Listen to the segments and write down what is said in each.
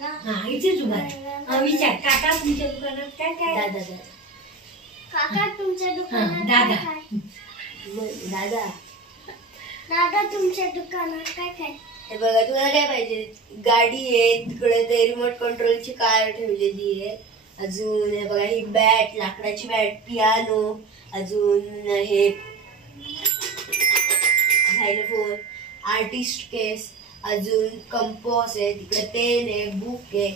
हा इथेच उभा आहे. विचार काका तुमच्या दुकानात काय काय. दादा काका तुमच्या दुकानात दादा दादा दादा तुमच्या दुकानात काय काय. हे बघा तुला काय पाहिजे. गाडी आहे तिकडे ते रिमोट कंट्रोलची कार ठेवलेली आहे. अजून हे बघा ही बॅट लाकडाची बॅट पियानो अजून हे झायलोफोन आर्टिस्ट केस अजून कंपॉस आहे तिकडे पेन आहे बुक आहे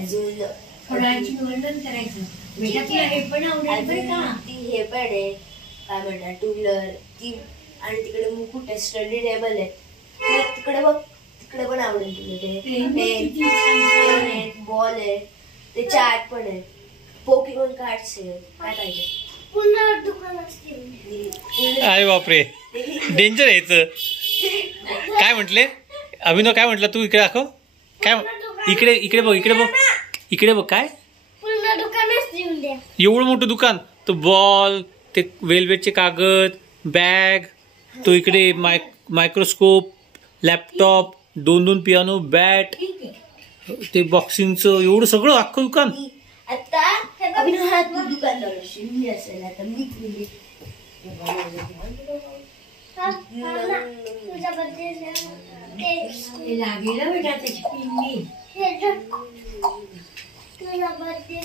अजून फळांची वर्णन करायचं. बेटा तुला हे पण आवडेल बरं का. ती हे पण आहे काय म्हणतात टू व्हीलर ती आणि तिकडे मुकुट आहे स्टडी टेबल आहे. तिकडे बघ तिकडे पण आवडेल तुला ते पेन आहे बॉल आहे ते चार्ट पण आहे पोकेमॉन कार्ड्स आहे. काय पाहिजे पुन्हा दुकानात. अरे बापरे डेंजर यायचं. काय म्हटले अभिनव काय म्हटलं तू इकडे दाखव काय इकडे इकडे बघ इकडे बघ इकडे बघ काय पुन्हा दुकानच देऊन द्या. एवढं मोठं दुकान तो बॉल ते वेलवेटचे कागद बॅग तो इकडे मायक्रोस्कोप लॅपटॉप 2 पियानो बॅट ते बॉक्सिंगचं एवढं सगळं अख्खं दुकान. आता अभिनव हा तू दुकान लावशील मी असेल आता मी तुझ्या बर्थडे लागेल बेटा त्याची पिंडी. तुझ्या बर्थडे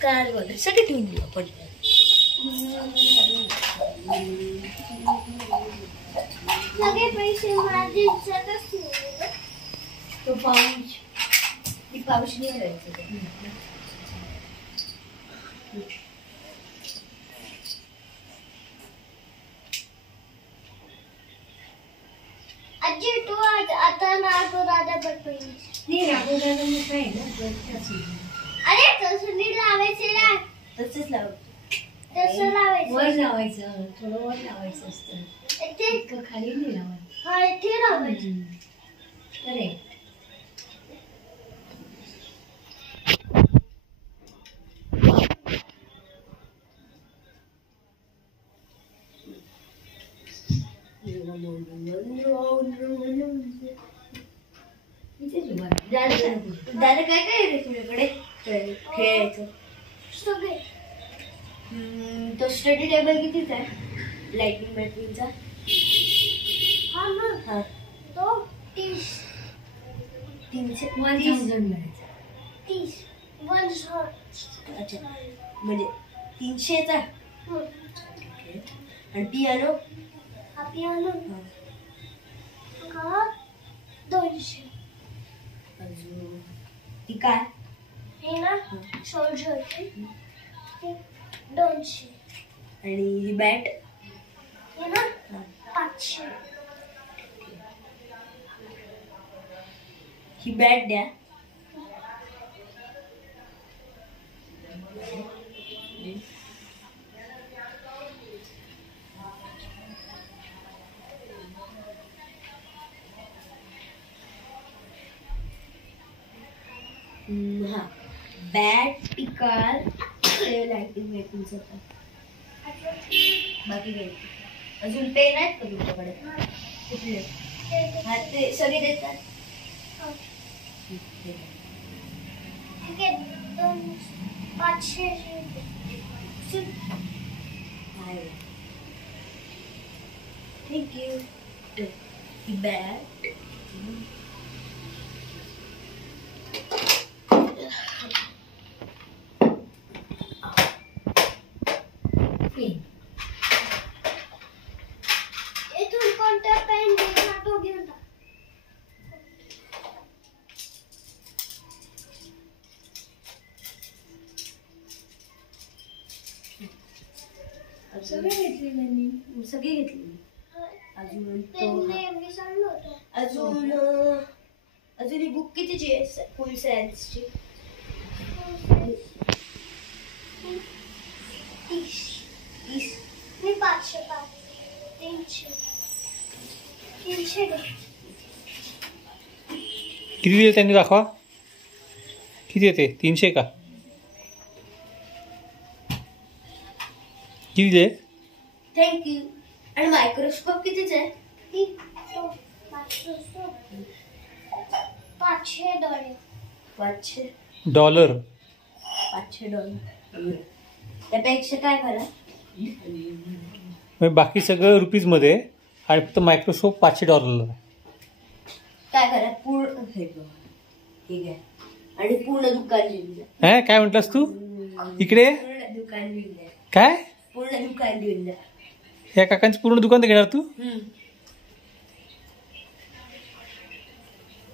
कार वगैरे सगळे ठेवून देऊ आपण. सगळे पैसे माझे तो पाऊच ती पाऊस नाही करायचं आजी तू आता नागो दादा बर्थडे नाही राघव दादा मोठा आहे ना. अरे तसं नाही लावायचे ना. तसंच लाव तसं लावायचं वर लावायचं थोडं वर लावायचं असतं. इथे खाली नाही लावायचं. हा इथे लावायचं. अरे दादा काय काय आहे तुझ्याकडे खेळायचं. सगळे तो स्टडी टेबल कितीचा आहे लाइटिंग बॅटरीचा. हा ना हा तो 30 1000 30 1 अच्छा म्हणजे 300चा. आणि पियानो हा पियानो का 200. अजून ती काय हे ना शोल्डर 200 आणि ही बॅट हे ना 500. ही बॅट द्या. हा बॅट टिकार लाइटिंग वेटिंगचं बाकी काही अजून पेन आहेत का तुमच्याकडे कुठले. हा ते सगळे देतात. ठीक आहे 500. थँक्यू. ही बॅट इथून कोणता पेन घ्यायचा तो घेऊन टाक. सगळे घेतली त्यांनी. सगळी घेतली. अजून पेन विसरलो होतो. अजून अजून ही बुक कितीची आहे फुल सायन्सची. 30 मी 500 300 किती दिले त्यांनी दाखवा किती येते 300 का किती दिले. थँक्यू. आणि मायक्रोस्कोप कितीच आहे. 500 डॉलर. $500. त्यापेक्षा काय करा, बाकी सगळं रुपीज मध्ये आणि फक्त मायक्रोस्कोप $500. काय करा पूर्ण ठीक आहे. आणि पूर्ण दुकान लिहून द्या. काय म्हटलास तू? इकडे पूर्ण दुकान लिहून द्या. काय? पूर्ण दुकान लिहून द्या. या काकांचं पूर्ण दुकान घेणार तू?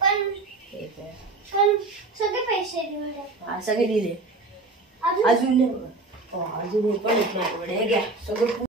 पण ठीक आहे. पण सगळे पैसे देऊन द्या. हा, सगळे दिले. अजून अजून हे पण येत माझ्याकडे. हे घ्या सगळं